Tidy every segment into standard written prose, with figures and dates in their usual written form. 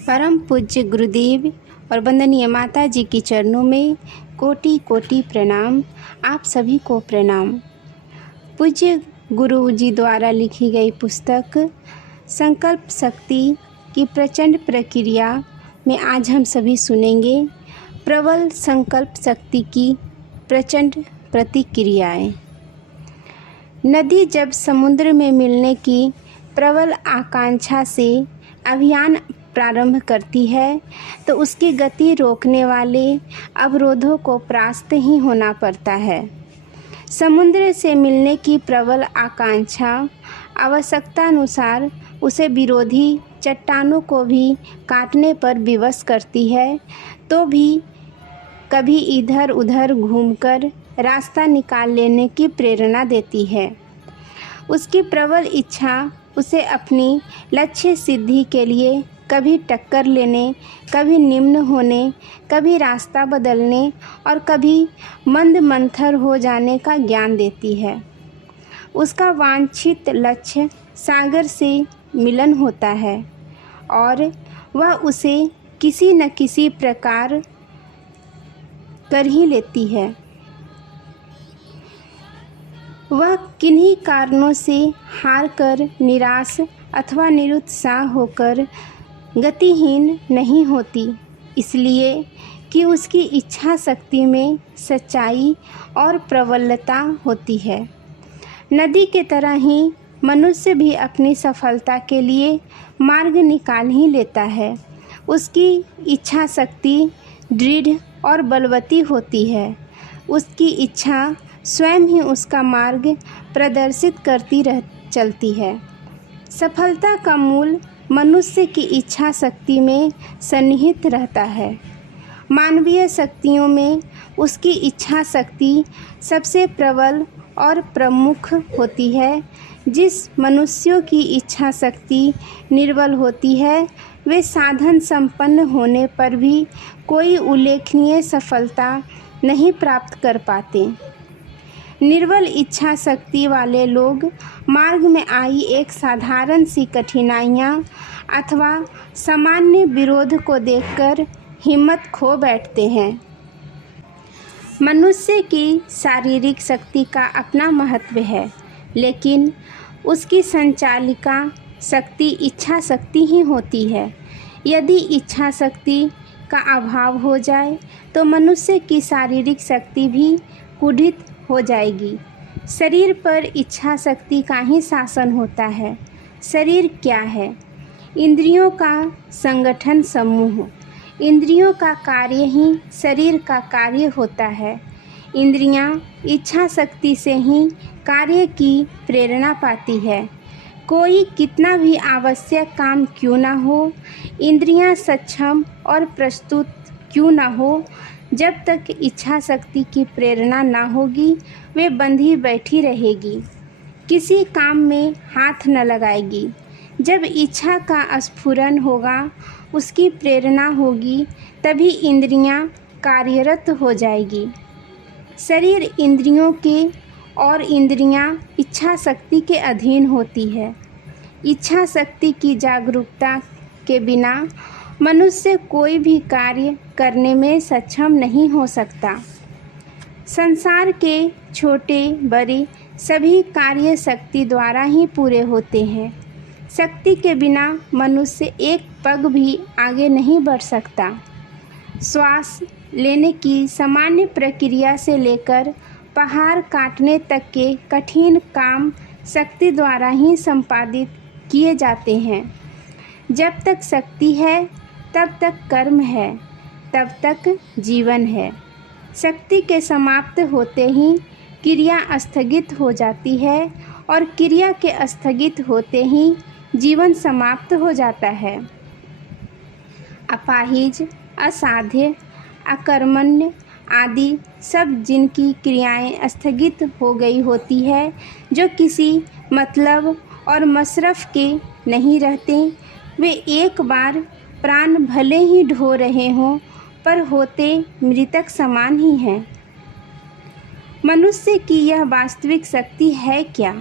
परम पूज्य गुरुदेव और वंदनीय माता जी के चरणों में कोटि कोटि प्रणाम। आप सभी को प्रणाम। पूज्य गुरु जी द्वारा लिखी गई पुस्तक संकल्प शक्ति की प्रचंड प्रक्रिया में आज हम सभी सुनेंगे प्रबल संकल्प शक्ति की प्रचंड प्रतिक्रियाएं। नदी जब समुद्र में मिलने की प्रबल आकांक्षा से अभियान प्रारंभ करती है तो उसकी गति रोकने वाले अवरोधों को परास्त ही होना पड़ता है। समुद्र से मिलने की प्रबल आकांक्षा आवश्यकतानुसार उसे विरोधी चट्टानों को भी काटने पर विवश करती है, तो भी कभी इधर उधर घूमकर रास्ता निकाल लेने की प्रेरणा देती है। उसकी प्रबल इच्छा उसे अपनी लक्ष्य सिद्धि के लिए कभी टक्कर लेने, कभी निम्न होने, कभी रास्ता बदलने और कभी मंद मंथर हो जाने का ज्ञान देती है। उसका वांछित लक्ष्य सागर से मिलन होता है और वह उसे किसी न किसी प्रकार कर ही लेती है। वह किन्हीं कारणों से हार कर निराश अथवा निरुत्साह होकर गतिहीन नहीं होती, इसलिए कि उसकी इच्छा शक्ति में सच्चाई और प्रबलता होती है। नदी के तरह ही मनुष्य भी अपनी सफलता के लिए मार्ग निकाल ही लेता है। उसकी इच्छा शक्ति दृढ़ और बलवती होती है। उसकी इच्छा स्वयं ही उसका मार्ग प्रदर्शित करती चलती है। सफलता का मूल मनुष्य की इच्छा शक्ति में सन्निहित रहता है। मानवीय शक्तियों में उसकी इच्छा शक्ति सबसे प्रबल और प्रमुख होती है। जिस मनुष्यों की इच्छा शक्ति निर्बल होती है, वे साधन संपन्न होने पर भी कोई उल्लेखनीय सफलता नहीं प्राप्त कर पाते। निर्बल इच्छा शक्ति वाले लोग मार्ग में आई एक साधारण सी कठिनाइयाँ अथवा सामान्य विरोध को देखकर हिम्मत खो बैठते हैं। मनुष्य की शारीरिक शक्ति का अपना महत्व है, लेकिन उसकी संचालिका शक्ति इच्छा शक्ति ही होती है। यदि इच्छा शक्ति का अभाव हो जाए तो मनुष्य की शारीरिक शक्ति भी कुंठित हो जाएगी। शरीर पर इच्छा शक्ति का ही शासन होता है। शरीर क्या है? इंद्रियों का संगठन समूह। इंद्रियों का कार्य ही शरीर का कार्य होता है। इंद्रियां इच्छा शक्ति से ही कार्य की प्रेरणा पाती है। कोई कितना भी आवश्यक काम क्यों ना हो, इंद्रियां सक्षम और प्रस्तुत क्यों ना हो, जब तक इच्छा शक्ति की प्रेरणा ना होगी वे बंधी बैठी रहेगी, किसी काम में हाथ न लगाएगी। जब इच्छा का स्फुरन होगा, उसकी प्रेरणा होगी, तभी इंद्रियां कार्यरत हो जाएगी। शरीर इंद्रियों के और इंद्रियां इच्छा शक्ति के अधीन होती है। इच्छा शक्ति की जागरूकता के बिना मनुष्य कोई भी कार्य करने में सक्षम नहीं हो सकता। संसार के छोटे बड़े सभी कार्य शक्ति द्वारा ही पूरे होते हैं। शक्ति के बिना मनुष्य एक पग भी आगे नहीं बढ़ सकता। श्वास लेने की सामान्य प्रक्रिया से लेकर पहाड़ काटने तक के कठिन काम शक्ति द्वारा ही संपादित किए जाते हैं। जब तक शक्ति है तब तक कर्म है, तब तक जीवन है। शक्ति के समाप्त होते ही क्रिया स्थगित हो जाती है और क्रिया के स्थगित होते ही जीवन समाप्त हो जाता है। अपाहिज, असाध्य, अकर्मण्य आदि सब जिनकी क्रियाएं स्थगित हो गई होती है, जो किसी मतलब और मशरफ के नहीं रहते, वे एक बार प्राण भले ही ढो रहे हों पर होते मृतक समान ही हैं। मनुष्य की यह वास्तविक शक्ति है क्या?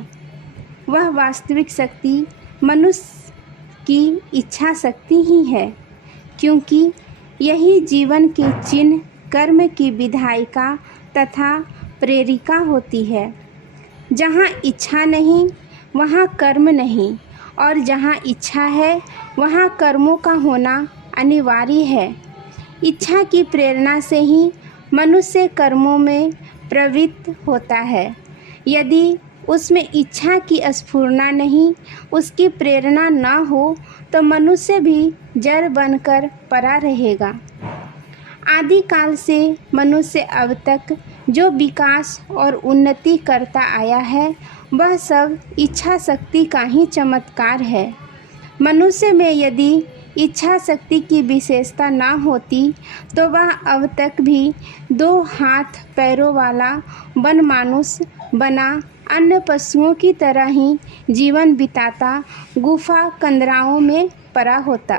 वह वास्तविक शक्ति मनुष्य की इच्छा शक्ति ही है। क्योंकि यही जीवन के चिन्ह कर्म की विधायिका तथा प्रेरिका होती है। जहाँ इच्छा नहीं वहाँ कर्म नहीं, और जहाँ इच्छा है वहाँ कर्मों का होना अनिवार्य है। इच्छा की प्रेरणा से ही मनुष्य कर्मों में प्रवृत्त होता है। यदि उसमें इच्छा की स्फुरना नहीं, उसकी प्रेरणा न हो, तो मनुष्य भी जड़ बनकर पड़ा रहेगा। आदिकाल से मनुष्य अब तक जो विकास और उन्नति करता आया है, वह सब इच्छा शक्ति का ही चमत्कार है। मनुष्य में यदि इच्छा शक्ति की विशेषता न होती तो वह अब तक भी 2 हाथ पैरों वाला वनमानुष बना अन्य पशुओं की तरह ही जीवन बिताता गुफा कंदराओं में पड़ा होता।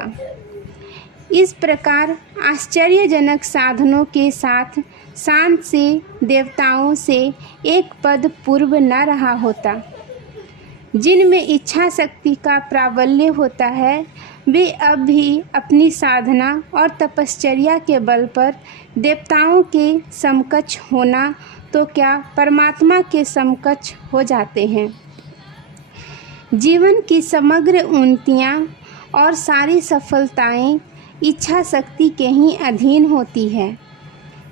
इस प्रकार आश्चर्यजनक साधनों के साथ शांत से देवताओं से एक पद पूर्व न रहा होता। जिनमें इच्छा शक्ति का प्राबल्य होता है, वे अब भी अपनी साधना और तपश्चर्या के बल पर देवताओं के समकक्ष होना तो क्या परमात्मा के समकक्ष हो जाते हैं। जीवन की समग्र उन्नतियाँ और सारी सफलताएं इच्छा शक्ति के ही अधीन होती है।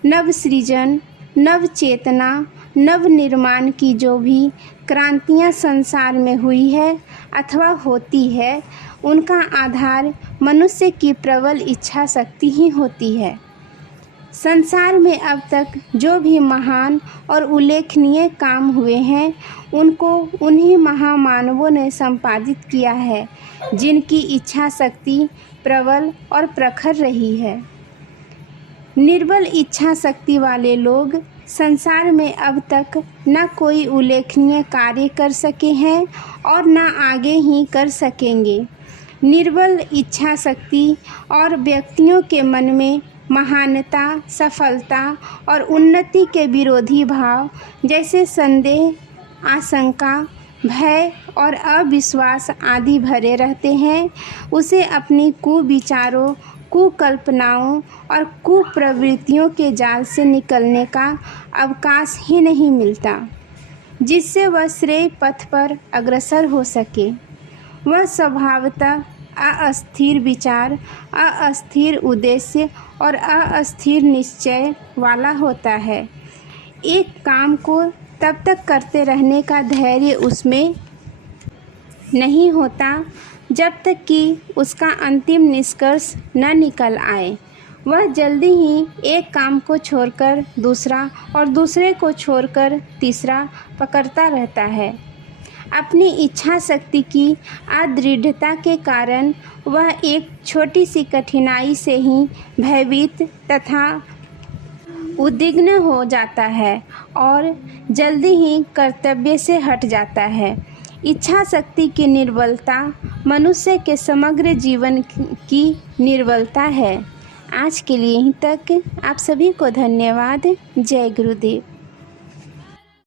नव सृजन, नव चेतना, नव निर्माण की जो भी क्रांतियाँ संसार में हुई है अथवा होती है, उनका आधार मनुष्य की प्रबल इच्छा शक्ति ही होती है। संसार में अब तक जो भी महान और उल्लेखनीय काम हुए हैं, उनको उन्हीं महामानवों ने संपादित किया है जिनकी इच्छा शक्ति प्रबल और प्रखर रही है। निर्बल इच्छा शक्ति वाले लोग संसार में अब तक न कोई उल्लेखनीय कार्य कर सके हैं और न आगे ही कर सकेंगे। निर्बल इच्छा शक्ति और व्यक्तियों के मन में महानता, सफलता और उन्नति के विरोधी भाव जैसे संदेह, आशंका, भय और अविश्वास आदि भरे रहते हैं। उसे अपनी कुविचारों, कुकल्पनाओं और कुप्रवृत्तियों के जाल से निकलने का अवकाश ही नहीं मिलता, जिससे वह श्रेय पथ पर अग्रसर हो सके। वह स्वभावतः अस्थिर विचार, अस्थिर उद्देश्य और अस्थिर निश्चय वाला होता है। एक काम को तब तक करते रहने का धैर्य उसमें नहीं होता जब तक कि उसका अंतिम निष्कर्ष न निकल आए। वह जल्दी ही एक काम को छोड़कर दूसरा और दूसरे को छोड़कर तीसरा पकड़ता रहता है। अपनी इच्छा शक्ति की अदृढ़ता के कारण वह एक छोटी सी कठिनाई से ही भयभीत तथा उद्विग्न हो जाता है और जल्दी ही कर्तव्य से हट जाता है। इच्छा शक्ति की निर्बलता मनुष्य के समग्र जीवन की निर्बलता है। आज के लिए यहीं तक। आप सभी को धन्यवाद। जय गुरुदेव।